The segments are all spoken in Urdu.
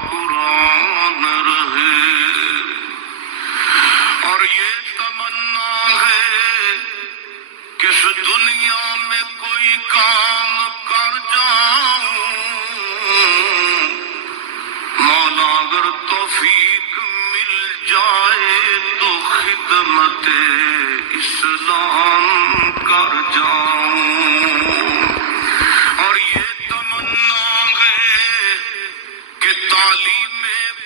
قرآن رہے، اور یہ تمنا ہے کہ اس دنیا میں کوئی کام کر جاؤں، مولا اگر توفیق مل جائے تو خدمت اسلام کر جاؤں، اور یہ تمنا ہے کہ تعلیم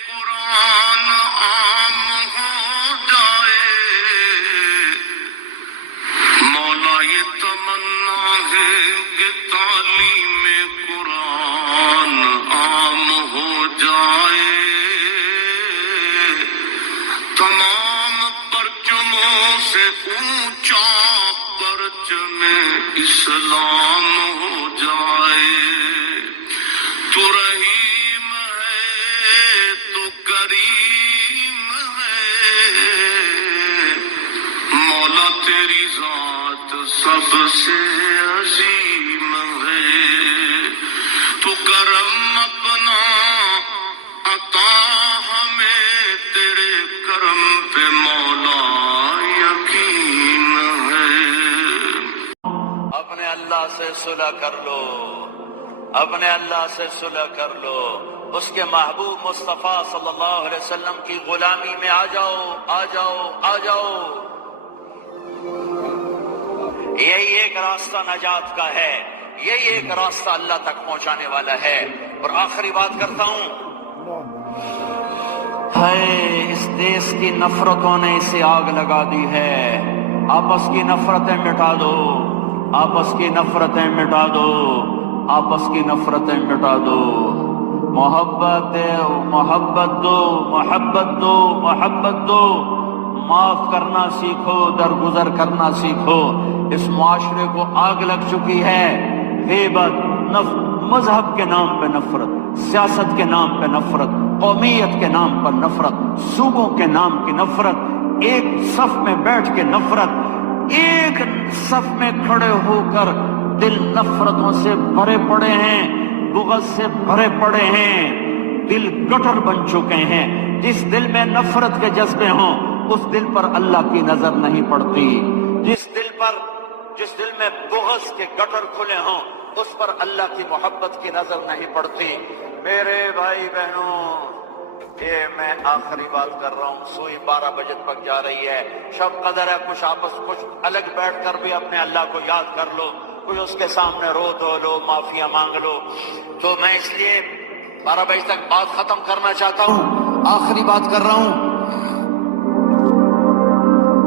قرآن عام ہو جائے، مولا یہ تمنا ہے کہ تعلیم قرآن عام ہو جائے، تمام پرچموں سے اونچا پرچم اسلام ہو جائے۔ تو رحیم ہے تو کریم ہے، مولا تیری ذات سب سے عظیم ہے، تو کرم اپنا عطا ہمیں، تیرے کرم پہ مولا یقین ہے۔ اپنے اللہ سے صلح کر لو، اپنے اللہ سے صلح کر لو، اس کے محبوب مصطفیٰ صلی اللہ علیہ وسلم کی غلامی میں آ جاؤ، آ جاؤ، آ جاؤ۔ یہی ایک راستہ نجات کا ہے، یہی ایک راستہ اللہ تک پہنچانے والا ہے۔ اور آخری بات کرتا ہوں، اس دیس کی نفرتوں نے اسے آگ لگا دی ہے۔ آپس کی نفرتیں مٹا دو، آپس کی نفرتیں مٹا دو، آپس کی نفرتیں مٹا دو۔ محبت محبت دو، محبت دو، محبت دو۔ معاف کرنا سیکھو، درگزر کرنا سیکھو۔ اس معاشرے کو آگ لگ چکی ہے، غیبت، مذہب کے نام پہ نفرت، سیاست کے نام پہ نفرت، قومیت کے نام پر نفرت، صوبوں کے نام کی نفرت، ایک صف میں بیٹھ کے نفرت، ایک صف میں کھڑے ہو کر دل نفرتوں سے بھرے پڑے ہیں، بغض سے بھرے پڑے ہیں، دل گٹر بن چکے ہیں۔ جس دل میں نفرت کے جذبے ہوں اس دل پر اللہ کی نظر نہیں پڑتی، جس دل میں بغض کے گٹر کھلے ہوں اس پر اللہ کی محبت کی نظر نہیں پڑتی۔ میرے بھائی بہنوں، یہ میں آخری بات کر رہا ہوں، سوئی 12 بجے تک جا رہی ہے، شب قدر ہے، کچھ الگ بیٹھ کر بھی اپنے اللہ کو یاد کر لو، کوئی اس کے سامنے رو دھو لو، معافیاں مانگ لو۔ تو میں اس لیے 12 بجے تک بات ختم کرنا چاہتا ہوں، آخری بات کر رہا ہوں،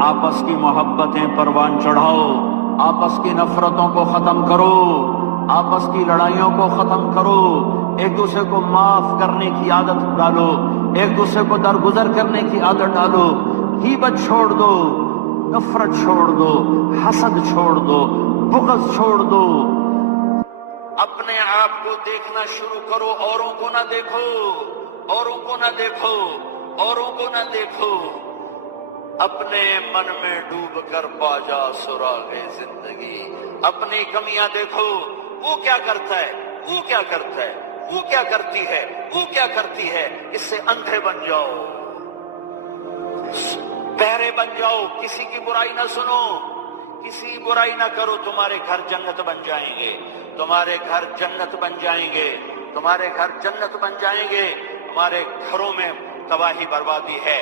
آپس کی محبتیں پروان چڑھاؤ، آپس کی نفرتوں کو ختم کرو، آپس کی لڑائیوں کو ختم کرو، ایک دوسرے کو معاف کرنے کی عادت ڈالو، ایک دوسرے کو درگزر کرنے کی عادت ڈالو، غیبت چھوڑ دو، نفرت چھوڑ دو، حسد چھوڑ دو، بغض چھوڑ دو۔ اپنے آپ کو دیکھنا شروع کرو، اوروں کو نہ دیکھو، اوروں کو نہ دیکھو، اوروں کو نہ دیکھو۔ اپنے من میں ڈوب کر پا جا سراغ زندگی، اپنی کمیاں دیکھو، وہ کیا کرتا ہے، وہ کیا کرتا ہے، وہ کیا کرتی ہے، وہ کیا کرتی ہے، اس سے اندھے بن جاؤ، بہرے بن جاؤ، کسی کی برائی نہ سنو، کسی برائی نہ کرو، تمہارے گھر جنت بن جائیں گے، تمہارے گھر جنت بن جائیں گے، تمہارے گھر جنت بن جائیں گے۔ ہمارے گھروں میں تباہی بربادی ہے،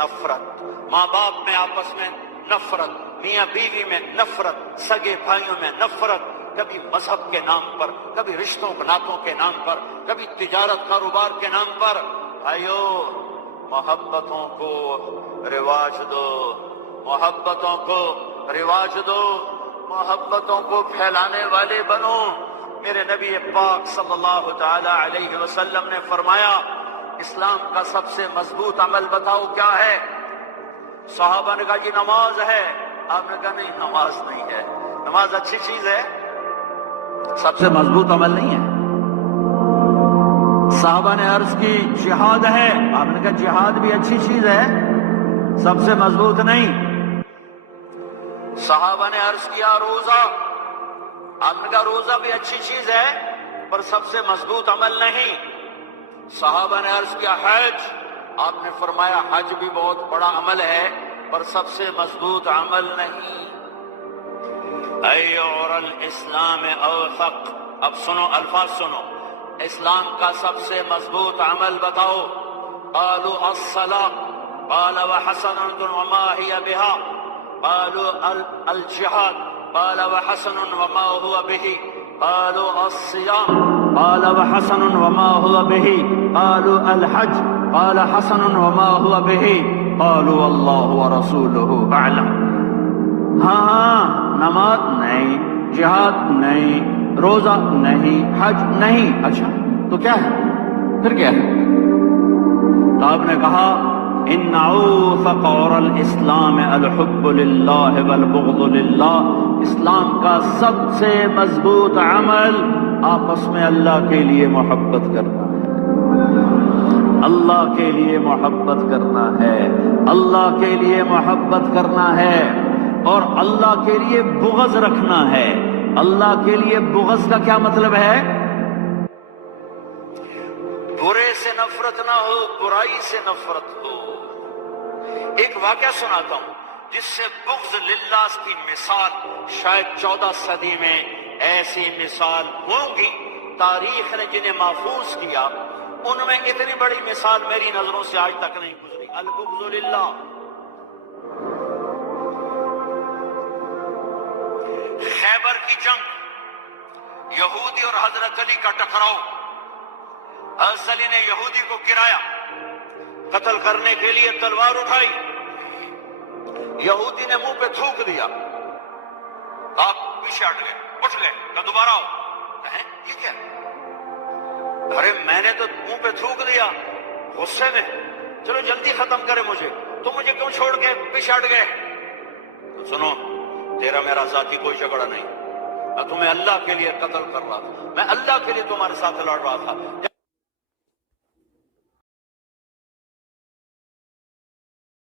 نفرت، ماں باپ میں آپس میں نفرت، میاں بیوی میں نفرت، سگے بھائیوں میں نفرت، کبھی مذہب کے نام پر، کبھی رشتوں ناتوں کے نام پر، کبھی تجارت کاروبار کے نام پر۔ بھائیو، محبتوں کو رواج دو، محبتوں کو رواج دو، محبتوں کو پھیلانے والے بنو۔ میرے نبی پاک صلی اللہ تعالی علیہ وسلم نے فرمایا، اسلام کا سب سے مضبوط عمل بتاؤ کیا ہے؟ صحابہ نے کہا جی نماز ہے۔ آپ نے کہا نہیں، نماز نہیں ہے، نماز اچھی چیز ہے، سب سے مضبوط عمل نہیں ہے۔ صحابہ نے عرض کی جہاد ہے، آپ نے کہا جہاد بھی اچھی چیز ہے، سب سے مضبوط نہیں۔ صحابہ نے عرض کیا روزہ، آپ نے کہا روزہ بھی اچھی چیز ہے پر سب سے مضبوط عمل نہیں۔ صحابہ نے عرض کیا حج؟ آپ نے فرمایا حج بھی بہت بڑا عمل ہے پر سب سے مضبوط عمل نہیں۔ ایعر الاسلام اوثق، اب سنو الفاظ سنو، اسلام کا سب سے مضبوط عمل بتاؤ۔ قالوا الصلاة قال وحسن وما هي بها، قالوا الجهاد قال وحسن وما هو به، قالوا الصيام قال وحسن وما هو به، قالوا الحج قال حسن وما هو به، قالوا اللہ ورسولہ اعلم۔ ہاں نماز نہیں، جہاد نہیں، روزہ نہیں، حج نہیں، اچھا تو کیا ہے؟ پھر کیا ہے؟ تو آپ نے کہا ان اوثق اور الاسلام الحب للہ والبغض للہ، اسلام کا سب سے مضبوط عمل آپس میں اللہ کے لیے محبت کرنا ہے، اللہ کے لیے محبت کرنا ہے، اللہ کے لیے محبت کرنا ہے، اور اللہ کے لیے بغض رکھنا ہے۔ اللہ کے لیے بغض کا کیا مطلب ہے؟ برے سے نفرت نہ ہو، برائی سے نفرت ہو۔ ایک واقعہ سناتا ہوں جس سے بغض للہ کی مثال شاید 14 صدی میں ایسی مثال ہوگی، تاریخ نے جنہیں محفوظ کیا ان میں اتنی بڑی مثال میری نظروں سے آج تک نہیں گزری۔ البغض للہ۔ خیبر کی جنگ، یہودی اور حضرت علی کا ٹکراؤ، حضرت علی نے یہودی کو گرایا، قتل کرنے کے لیے تلوار اٹھائی، یہودی نے منہ پہ تھوک دیا، آپ پیچھے ہٹ گئے، اٹھ گئے کہ دوبارہ آؤ۔ کہیں یہ کیا؟ ارے میں نے تو منہ پہ تھوک دیا غصے میں، چلو جلدی ختم کرے مجھے، تو مجھے کیوں چھوڑ کے پیچھے ہٹ گئے؟ تو سنو، تیرا میرا ذاتی کوئی جھگڑا نہیں، میں تمہیں اللہ کے لیے قتل کر رہا تھا، میں اللہ کے لیے تمہارے ساتھ لڑ رہا تھا۔